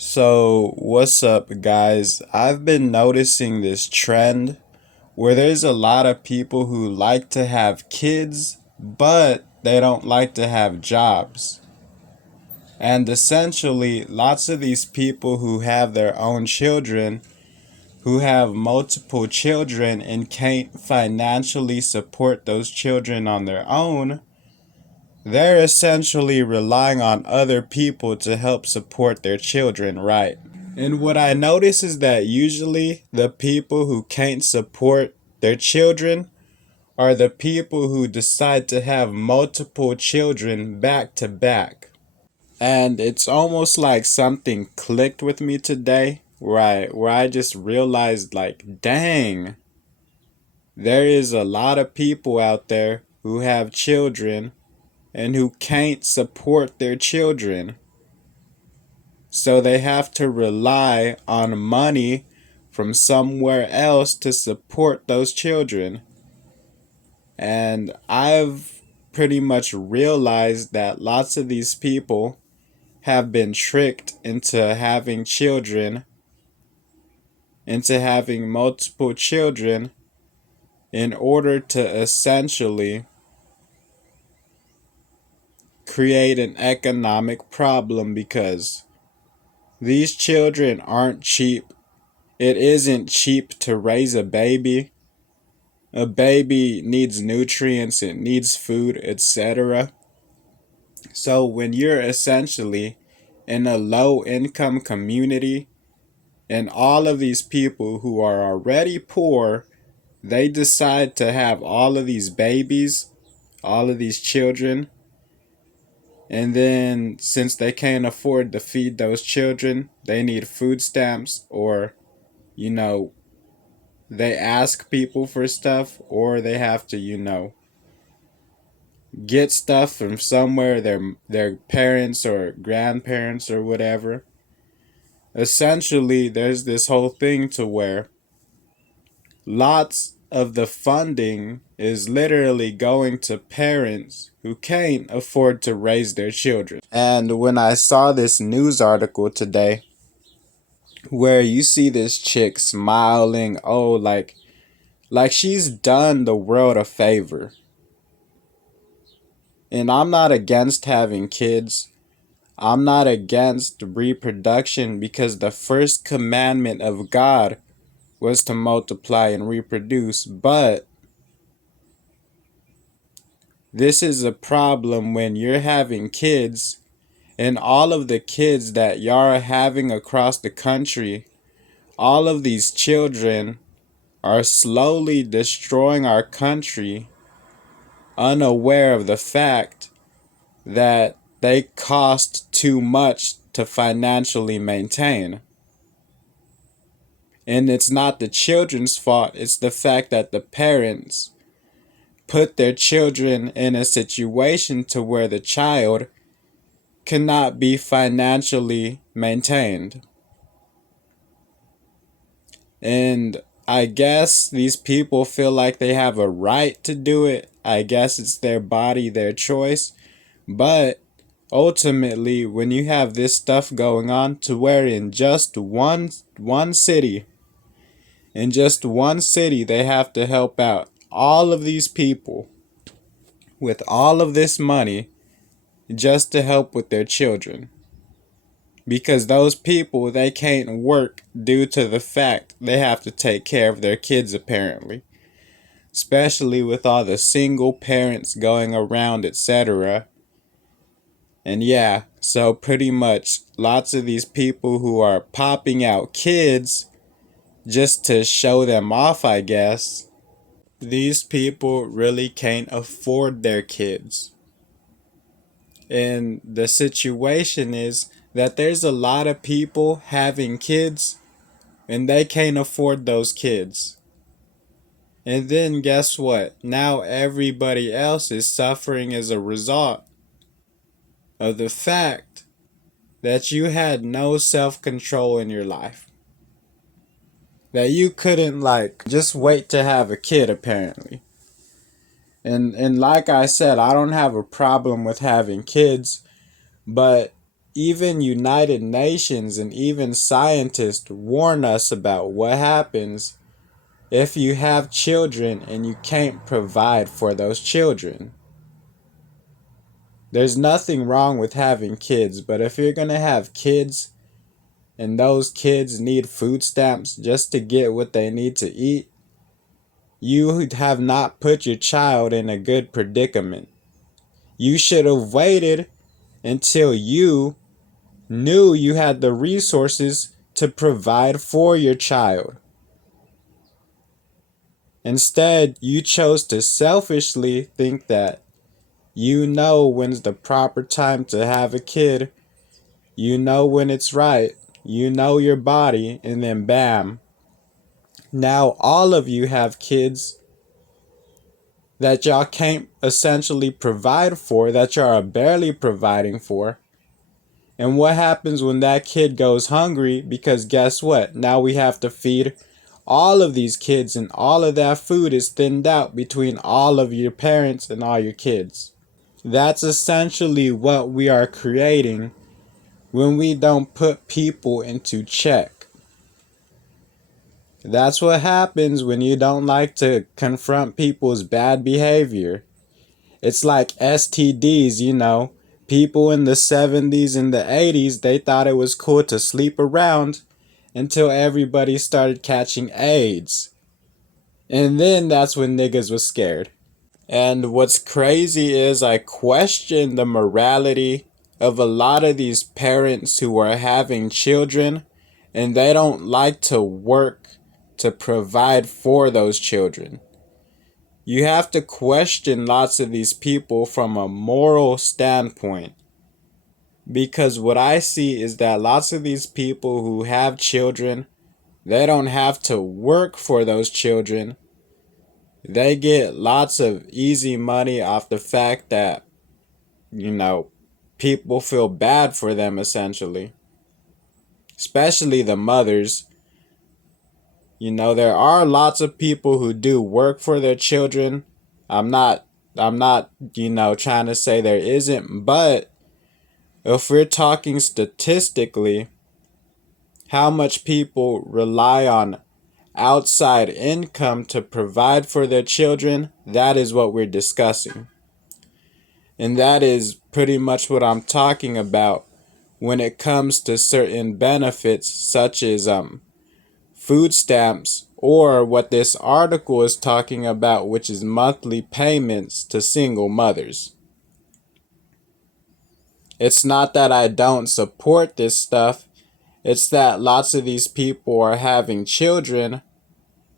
So, what's up, guys? I've been noticing this trend where there's a lot of people who like to have kids, but they don't like to have jobs. And essentially, lots of these people who have their own children, who have multiple children and can't financially support those children on their own, they're essentially relying on other people to help support their children, right? And what I notice is that usually the people who can't support their children are the people who decide to have multiple children back to back. And it's almost like something clicked with me today, where I just realized, like, dang, there is a lot of people out there who have children and who can't support their children. So they have to rely on money from somewhere else to support those children. And I've pretty much realized that lots of these people have been tricked into having children, into having multiple children, in order to essentially create an economic problem because these children aren't cheap. It isn't cheap to raise a baby. A baby needs nutrients, it needs food, etc. So when you're essentially in a low income community and all of these people who are already poor, they decide to have all of these babies, all of these children, and then since they can't afford to feed those children, they need food stamps or, you know, they ask people for stuff or they have to, get stuff from somewhere, their parents or grandparents or whatever. Essentially, there's this whole thing to where lots of the funding is literally going to parents who can't afford to raise their children. And when I saw this news article today where you see this chick smiling, oh, like she's done the world a favor. And I'm not against having kids. I'm not against reproduction because the first commandment of God was to multiply and reproduce. But this is a problem when you're having kids and all of the kids that y'all are having across the country, all of these children are slowly destroying our country, unaware of the fact that they cost too much to financially maintain. And it's not the children's fault, it's the fact that the parents put their children in a situation to where the child cannot be financially maintained. And I guess these people feel like they have a right to do it. I guess it's their body, their choice. But ultimately, when you have this stuff going on to where in just one city, they have to help out all of these people with all of this money just to help with their children. Because those people, they can't work due to the fact they have to take care of their kids apparently. Especially with all the single parents going around, etc. And yeah, so pretty much lots of these people who are popping out kids just to show them off, I guess, these people really can't afford their kids. And the situation is that there's a lot of people having kids and they can't afford those kids. And then guess what? Now everybody else is suffering as a result of the fact that you had no self-control in your life. That you couldn't just wait to have a kid apparently. And like I said, I don't have a problem with having kids, but even United Nations and even scientists warn us about what happens if you have children and you can't provide for those children. There's nothing wrong with having kids, but if you're going to have kids and those kids need food stamps just to get what they need to eat, you have not put your child in a good predicament. You should have waited until you knew you had the resources to provide for your child. Instead, you chose to selfishly think that you know when's the proper time to have a kid, you know when it's right, you know your body, and then bam. Now all of you have kids that y'all can't essentially provide for, that y'all are barely providing for. And what happens when that kid goes hungry? Because guess what? Now we have to feed all of these kids, and all of that food is thinned out between all of your parents and all your kids. That's essentially what we are creating when we don't put people into check. That's what happens when you don't like to confront people's bad behavior. It's like STDs, you know. People in the 70s and the 80s, they thought it was cool to sleep around until everybody started catching AIDS. And then that's when niggas was scared. And what's crazy is I question the morality of a lot of these parents who are having children and they don't like to work to provide for those children. You have to question lots of these people from a moral standpoint. Because what I see is that lots of these people who have children, they don't have to work for those children. They get lots of easy money off the fact that, people feel bad for them essentially. Especially the mothers. There are lots of people who do work for their children. I'm not, trying to say there isn't, but if we're talking statistically, how much people rely on outside income to provide for their children, that is what we're discussing. And that is pretty much what I'm talking about when it comes to certain benefits such as food stamps, or what this article is talking about, which is monthly payments to single mothers. It's not that I don't support this stuff. It's that lots of these people are having children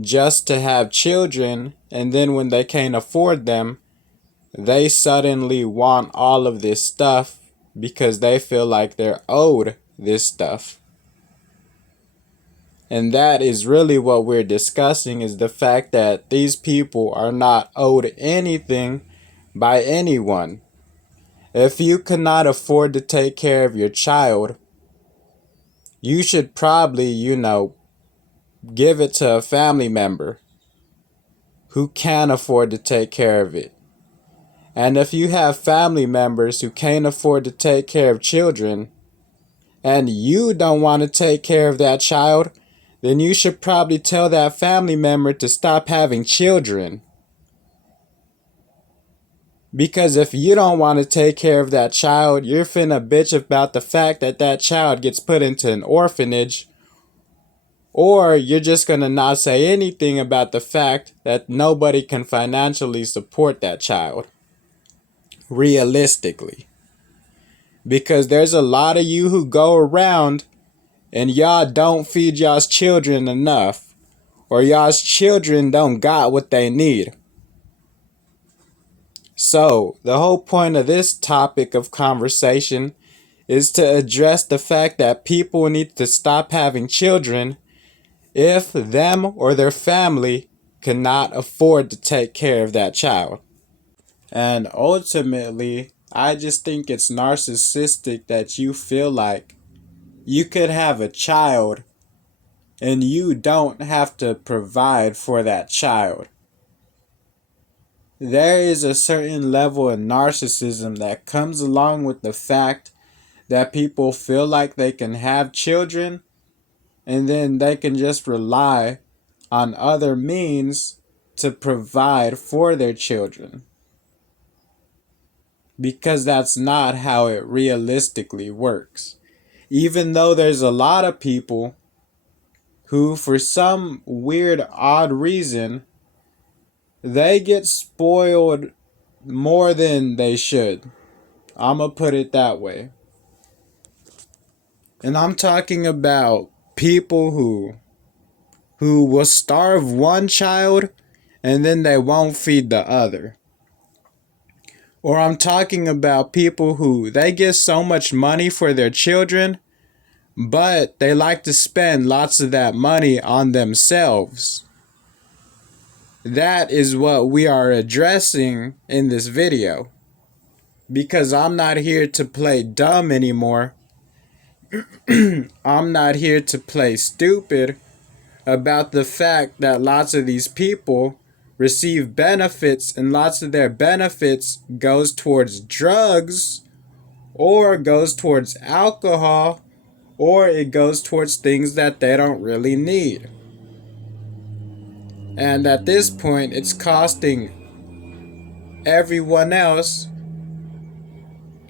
just to have children, and then when they can't afford them, they suddenly want all of this stuff because they feel like they're owed this stuff. And that is really what we're discussing, is the fact that these people are not owed anything by anyone. If you cannot afford to take care of your child, you should probably, give it to a family member who can afford to take care of it. And if you have family members who can't afford to take care of children, and you don't want to take care of that child, then you should probably tell that family member to stop having children. Because if you don't want to take care of that child, you're finna bitch about the fact that that child gets put into an orphanage, or you're just gonna not say anything about the fact that nobody can financially support that child. Realistically. Because there's a lot of you who go around and y'all don't feed y'all's children enough, or y'all's children don't got what they need. So, the whole point of this topic of conversation is to address the fact that people need to stop having children if them or their family cannot afford to take care of that child. And ultimately, I just think it's narcissistic that you feel like you could have a child and you don't have to provide for that child. There is a certain level of narcissism that comes along with the fact that people feel like they can have children and then they can just rely on other means to provide for their children. Because that's not how it realistically works. Even though there's a lot of people who, for some weird, odd reason, they get spoiled more than they should. I'm gonna put it that way. And I'm talking about people who will starve one child and then they won't feed the other. Or I'm talking about people who they get so much money for their children, but they like to spend lots of that money on themselves. That is what we are addressing in this video. Because I'm not here to play dumb anymore. I'm not here to play stupid about the fact that lots of these people receive benefits and lots of their benefits goes towards drugs or goes towards alcohol or it goes towards things that they don't really need. And at this point, it's costing everyone else.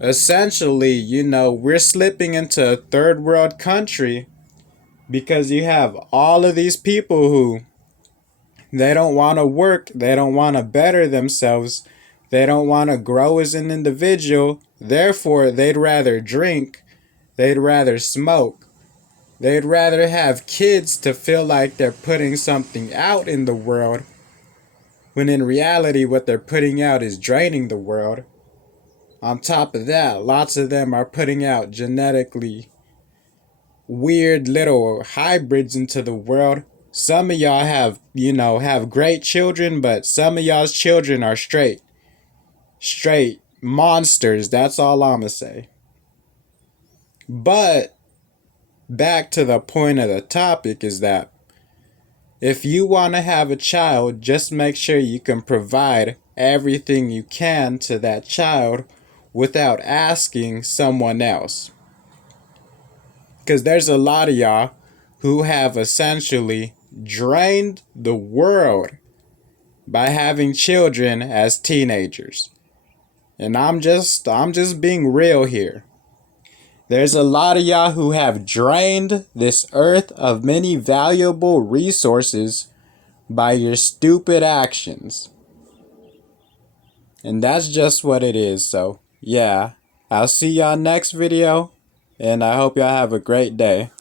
Essentially, we're slipping into a third world country because you have all of these people who they don't want to work, they don't want to better themselves, they don't want to grow as an individual, therefore they'd rather drink, they'd rather smoke, they'd rather have kids to feel like they're putting something out in the world, when in reality what they're putting out is draining the world. On top of that, lots of them are putting out genetically weird little hybrids into the world. Some of y'all have great children, but some of y'all's children are straight monsters. That's all I'ma say. But back to the point of the topic is that if you want to have a child, just make sure you can provide everything you can to that child without asking someone else. Because there's a lot of y'all who have essentially drained the world by having children as teenagers. And I'm just being real here. There's a lot of y'all who have drained this earth of many valuable resources by your stupid actions. And that's just what it is. So, yeah, I'll see y'all next video, and I hope y'all have a great day.